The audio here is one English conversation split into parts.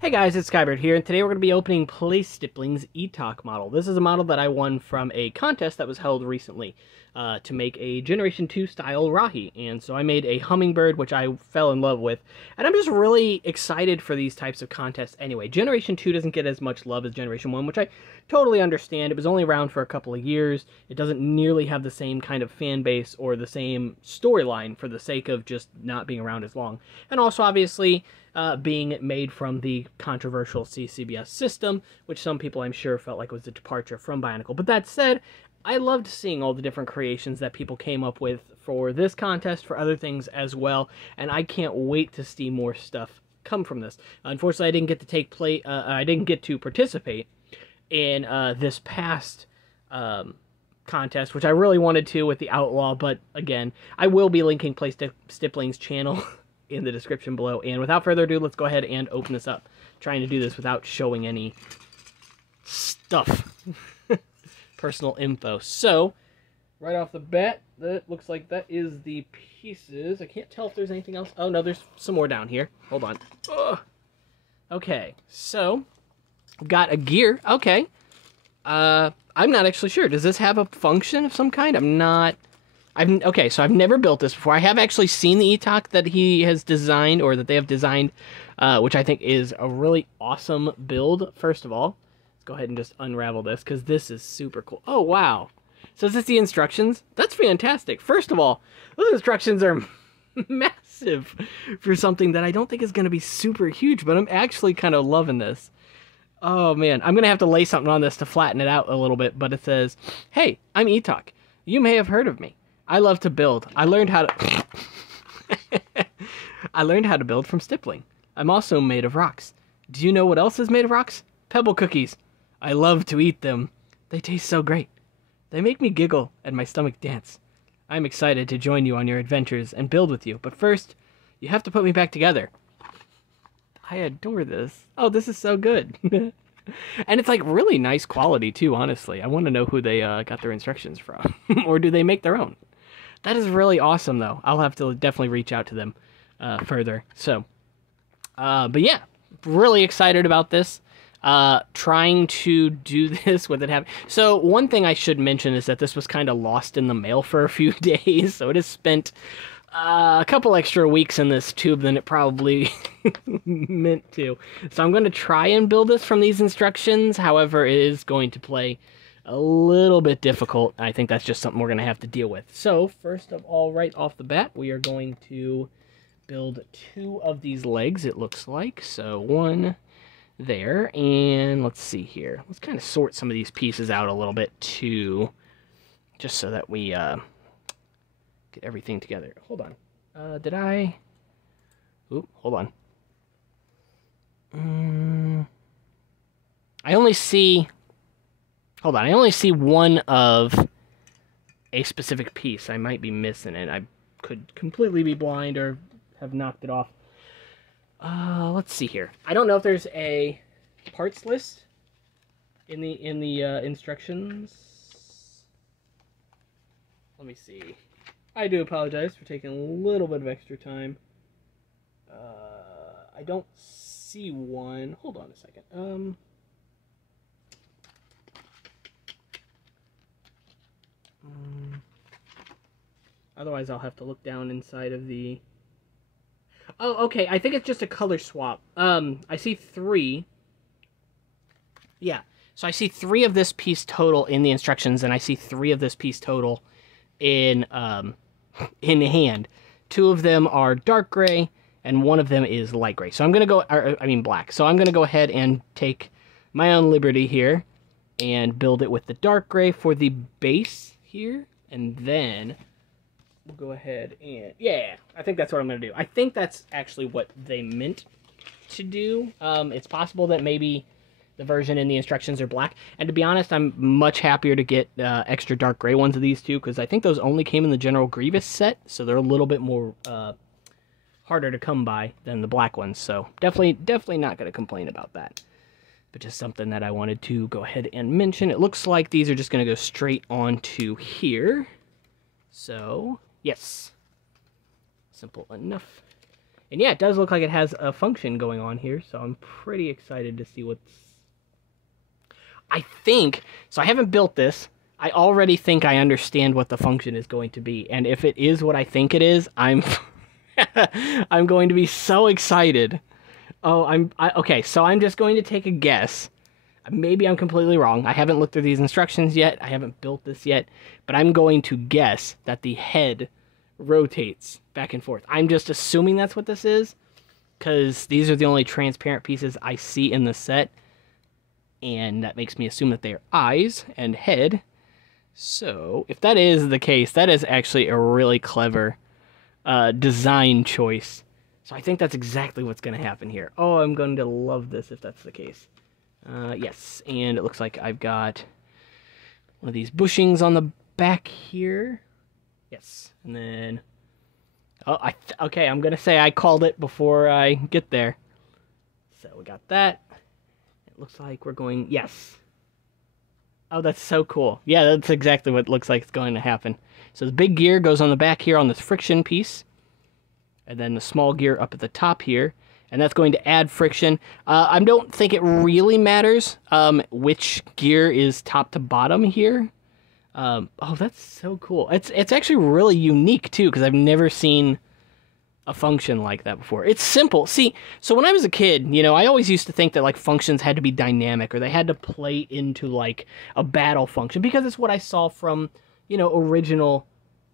Hey guys, it's Skybird here, and today we're going to be opening PlayStipling's ETOC model. This is a model that I won from a contest that was held recently to make a Generation 2 style Rahi, and so I made a Hummingbird, which I fell in love with, and I'm just really excited for these types of contests anyway. Generation 2 doesn't get as much love as Generation 1, which I totally understand. It was only around for a couple of years. It doesn't nearly have the same kind of fan base or the same storyline for the sake of just not being around as long. And also, obviously, being made from the controversial CCBS system, which some people I'm sure felt like was a departure from Bionicle. But that said, I loved seeing all the different creations that people came up with for this contest, for other things as well, and I can't wait to see more stuff come from this. Unfortunately, I didn't get to participate in this past contest, which I really wanted to with the Outlaw, but again, I will be linking PlayStipling's channel in the description below. And without further ado, let's go ahead and open this up. Trying to do this without showing any stuff. Personal info. So, right off the bat, that looks like that is the pieces. I can't tell if there's anything else. Oh, no, there's some more down here. Hold on. Ugh. Okay, so, got a gear. Okay. I'm not actually sure. Does this have a function of some kind? Okay, so I've never built this before. I have actually seen the ETOC that he has designed, or that they have designed, which I think is a really awesome build, first of all. Let's go ahead and just unravel this, because this is super cool. Oh, wow. So is this the instructions? That's fantastic. First of all, those instructions are massive for something that I don't think is going to be super huge, but I'm actually kind of loving this. Oh, man. I'm going to have to lay something on this to flatten it out a little bit, but it says, "Hey, I'm ETOC. You may have heard of me. I love to build. I learned how to I learned how to build from stippling. I'm also made of rocks. Do you know what else is made of rocks? Pebble cookies. I love to eat them. They taste so great. They make me giggle and my stomach dance. I'm excited to join you on your adventures and build with you, but first, you have to put me back together." I adore this. Oh, this is so good. And it's like really nice quality too, honestly. I want to know who they got their instructions from. Or do they make their own? That is really awesome, though. I'll have to definitely reach out to them further. So, but yeah, really excited about this. Trying to do this with it happening. So, one thing I should mention is that this was kind of lost in the mail for a few days. So, it has spent a couple extra weeks in this tube than it probably meant to. So, I'm going to try and build this from these instructions. However, it is going to play a little bit difficult. I think that's just something we're going to have to deal with. So, first of all, right off the bat, we are going to build 2 of these legs, it looks like. So, 1 there, and let's see here. Let's kind of sort some of these pieces out a little bit, too, just so that we get everything together. Hold on. Did I... Oop, hold on. I only see... Hold on, I only see one of a specific piece. I might be missing it. I could completely be blind or have knocked it off. Let's see here. I don't know if there's a parts list in the instructions. Let me see. I do apologize for taking a little bit of extra time. I don't see one. Hold on a second. Otherwise, I'll have to look down inside of the... Oh, okay. I think it's just a color swap. I see 3. Yeah. So I see 3 of this piece total in the instructions, and I see 3 of this piece total in hand. 2 of them are dark gray, and 1 of them is light gray. So I'm gonna go... black. So I'm gonna go ahead and take my own liberty here and build it with the dark gray for the base here, and then we'll go ahead and... Yeah, I think that's what I'm going to do. I think that's actually what they meant to do. It's possible that maybe the version in the instructions are black. And to be honest, I'm much happier to get extra dark gray ones of these 2, because I think those only came in the General Grievous set, so they're a little bit more harder to come by than the black ones. So definitely not going to complain about that. But just something that I wanted to go ahead and mention. It looks like these are just going to go straight onto here. So, yes. Simple enough. And yeah, it does look like it has a function going on here, so I'm pretty excited to see what's... I think, so I haven't built this. I already think I understand what the function is going to be, and if it is what I think it is, I'm I'm going to be so excited. Oh, okay, so I'm just going to take a guess. Maybe I'm completely wrong. I haven't looked through these instructions yet. I haven't built this yet, but I'm going to guess that the head rotates back and forth. I'm just assuming that's what this is, because these are the only transparent pieces I see in the set, and that makes me assume that they are eyes and head. So if that is the case, that is actually a really clever design choice. So I think that's exactly what's going to happen here. Oh, I'm going to love this if that's the case. Yes, and it looks like I've got one of these bushings on the back here. Yes, and then... Oh, okay, I'm going to say I called it before I get there. So we got that. It looks like we're going... Yes. Oh, that's so cool. Yeah, that's exactly what it looks like it's going to happen. So the big gear goes on the back here on this friction piece. And then the small gear up at the top here. And that's going to add friction. I don't think it really matters which gear is top to bottom here. Oh, that's so cool. It's actually really unique, too, because I've never seen a function like that before. It's simple. See, so when I was a kid, you know, I always used to think that, like, functions had to be dynamic, or they had to play into, like, a battle function, because it's what I saw from, you know, original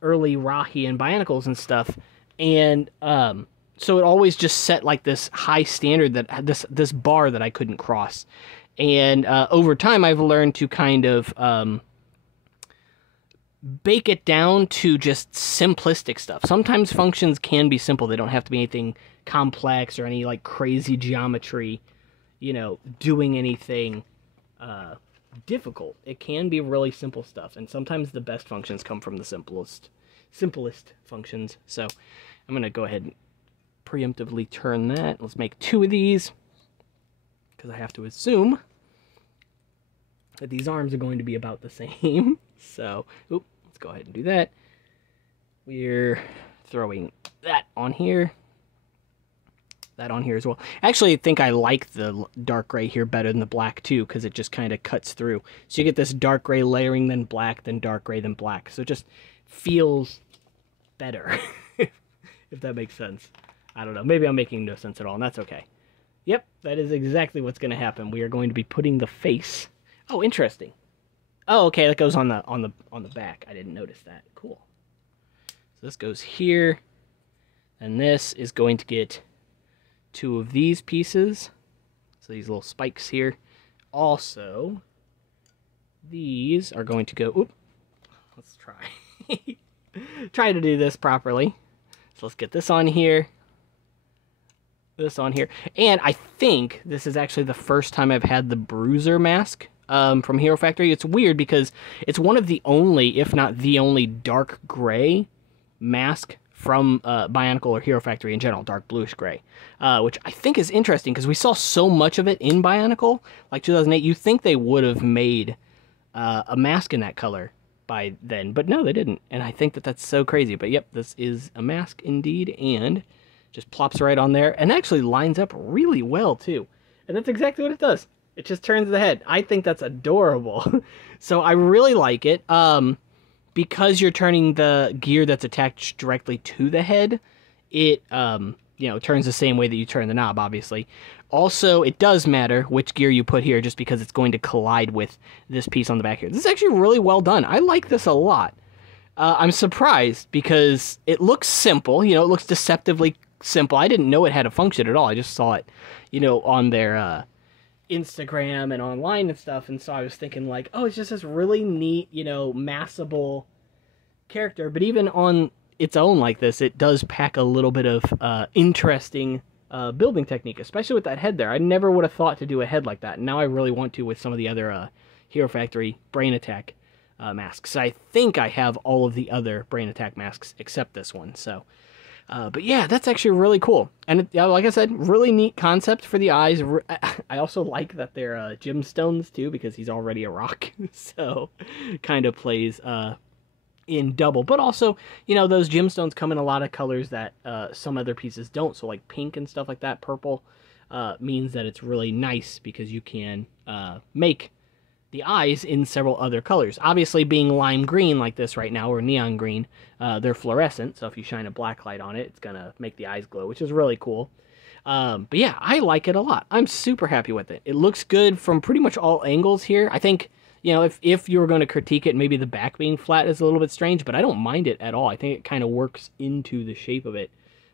early Rahi and Bionicles and stuff. And, so it always just set like this high standard, that this bar that I couldn't cross. And over time, I've learned to kind of bake it down to just simplistic stuff. Sometimes functions can be simple. They don't have to be anything complex or any like crazy geometry, you know, doing anything difficult. It can be really simple stuff. And sometimes the best functions come from the simplest functions. So I'm going to go ahead and preemptively turn that. Let's make 2 of these, because I have to assume that these arms are going to be about the same. So, let's go ahead and do that. We're throwing that on here. That on here as well. Actually, I think I like the dark gray here better than the black too, because it just kind of cuts through. So you get this dark gray layering, then black, then dark gray, then black. So it just feels better, if that makes sense. I don't know. Maybe I'm making no sense at all, and that's okay. Yep, that is exactly what's going to happen. We are going to be putting the face. Oh, interesting. Oh, okay, that goes on the back. I didn't notice that. Cool. So this goes here, and this is going to get 2 of these pieces. So these little spikes here. Also, these are going to go. Oop. Let's try. Try to do this properly. So let's get this on here. This on here, and I think this is actually the first time I've had the Bruiser mask from Hero Factory. It's weird because it's one of the only, if not the only, dark gray mask from Bionicle or Hero Factory in general, dark bluish gray, which I think is interesting because we saw so much of it in Bionicle, like 2008. You think they would have made a mask in that color by then, but no, they didn't, and I think that that's so crazy. But yep, this is a mask indeed, and just plops right on there, and actually lines up really well, too. And that's exactly what it does. It just turns the head. I think that's adorable. So I really like it. Because you're turning the gear that's attached directly to the head, it, you know, turns the same way that you turn the knob, obviously. Also, it does matter which gear you put here, just because it's going to collide with this piece on the back here. This is actually really well done. I like this a lot. I'm surprised, because it looks simple. You know, it looks deceptively simple. I didn't know it had a function at all. I just saw it, you know, on their Instagram and online and stuff, and so I was thinking like, oh, it's just this really neat, you know, massable character. But even on its own like this, it does pack a little bit of interesting building technique, especially with that head there. I never would have thought to do a head like that, and now I really want to with some of the other Hero Factory Brain Attack masks. I think I have all of the other Brain Attack masks except this one, so... but yeah, that's actually really cool. And like I said, really neat concept for the eyes. I also like that they're gemstones too, because he's already a rock. So kind of plays in double, but also, you know, those gemstones come in a lot of colors that some other pieces don't. So like pink and stuff like that, purple, means that it's really nice because you can make the eyes in several other colors. Obviously, being lime green like this right now, or neon green, they're fluorescent, so if you shine a black light on it, it's gonna make the eyes glow, which is really cool. But yeah, I like it a lot. I'm super happy with it. It looks good from pretty much all angles here. I think, you know, if you were going to critique it, maybe the back being flat is a little bit strange, but I don't mind it at all. I think it kind of works into the shape of it,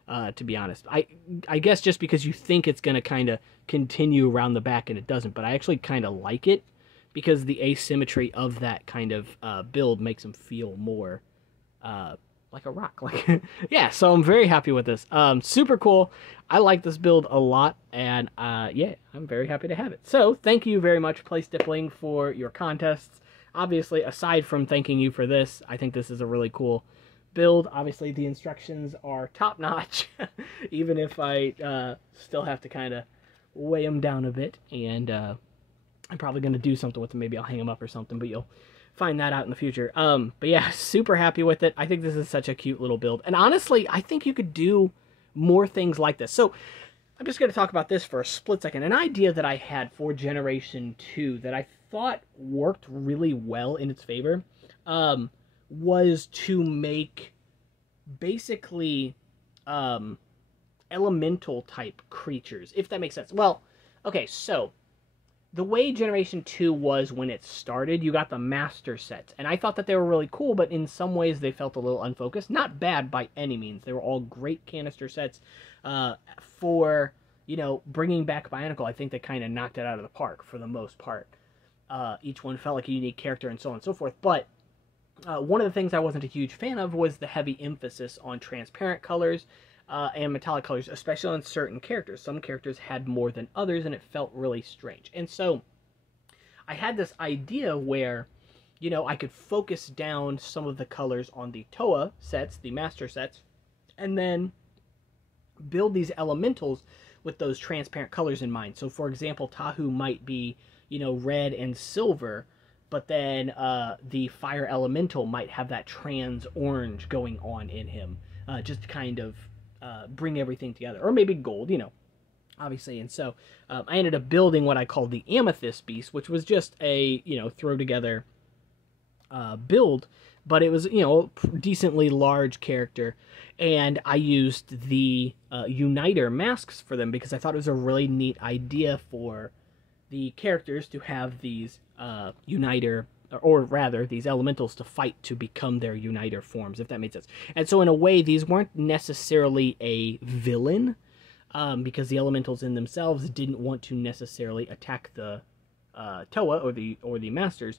to be honest. I guess just because you think it's going to kind of continue around the back and it doesn't, but I actually kind of like it because the asymmetry of that kind of build makes them feel more like a rock. Like, yeah, so I'm very happy with this. Super cool. I like this build a lot, and yeah, I'm very happy to have it. So thank you very much, Play Stippling, for your contests. Obviously, aside from thanking you for this, I think this is a really cool build. Obviously, the instructions are top-notch, even if I still have to kind of weigh them down a bit, and I'm probably going to do something with them. Maybe I'll hang them up or something, but you'll find that out in the future. But yeah, super happy with it. I think this is such a cute little build. And honestly, I think you could do more things like this. So I'm just going to talk about this for a split second. An idea that I had for Generation 2 that I thought worked really well in its favor was to make basically elemental type creatures, if that makes sense. Well, okay, so the way Generation 2 was when it started, you got the master sets, and I thought that they were really cool, but in some ways they felt a little unfocused. Not bad by any means. They were all great canister sets for, you know, bringing back Bionicle. I think they kind of knocked it out of the park for the most part. Each one felt like a unique character and so on and so forth, but one of the things I wasn't a huge fan of was the heavy emphasis on transparent colors and metallic colors, especially on certain characters. Some characters had more than others, and it felt really strange. And so I had this idea where, you know, I could focus down some of the colors on the Toa sets, the master sets, and then build these elementals with those transparent colors in mind. So, for example, Tahu might be, you know, red and silver, but then the fire elemental might have that trans orange going on in him, just to kind of bring everything together. Or maybe gold, you know, obviously. And so I ended up building what I called the Amethyst Beast, which was just a, you know, throw together build, but it was, you know, a decently large character. And I used the Uniter masks for them because I thought it was a really neat idea for the characters to have these Uniter, or rather, these elementals to fight to become their Uniter forms, if that makes sense. And so in a way, these weren't necessarily a villain, because the elementals in themselves didn't want to necessarily attack the Toa or the masters,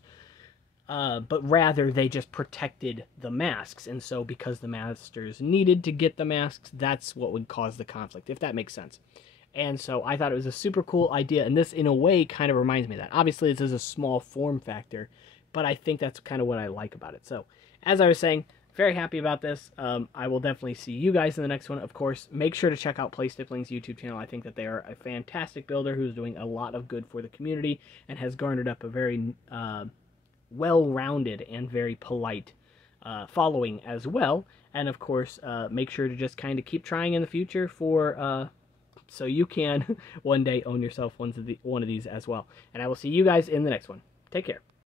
but rather they just protected the masks. And so because the masters needed to get the masks, that's what would cause the conflict, if that makes sense. And so I thought it was a super cool idea, and this in a way kind of reminds me of that. Obviously this is a small form factor, but I think that's kind of what I like about it. So as I was saying, very happy about this. I will definitely see you guys in the next one. Of course, make sure to check out Play Stippling's YouTube channel. I think that they are a fantastic builder who's doing a lot of good for the community and has garnered up a very well-rounded and very polite following as well. And of course, make sure to just kind of keep trying in the future for so you can one day own yourself one of these as well. And I will see you guys in the next one. Take care.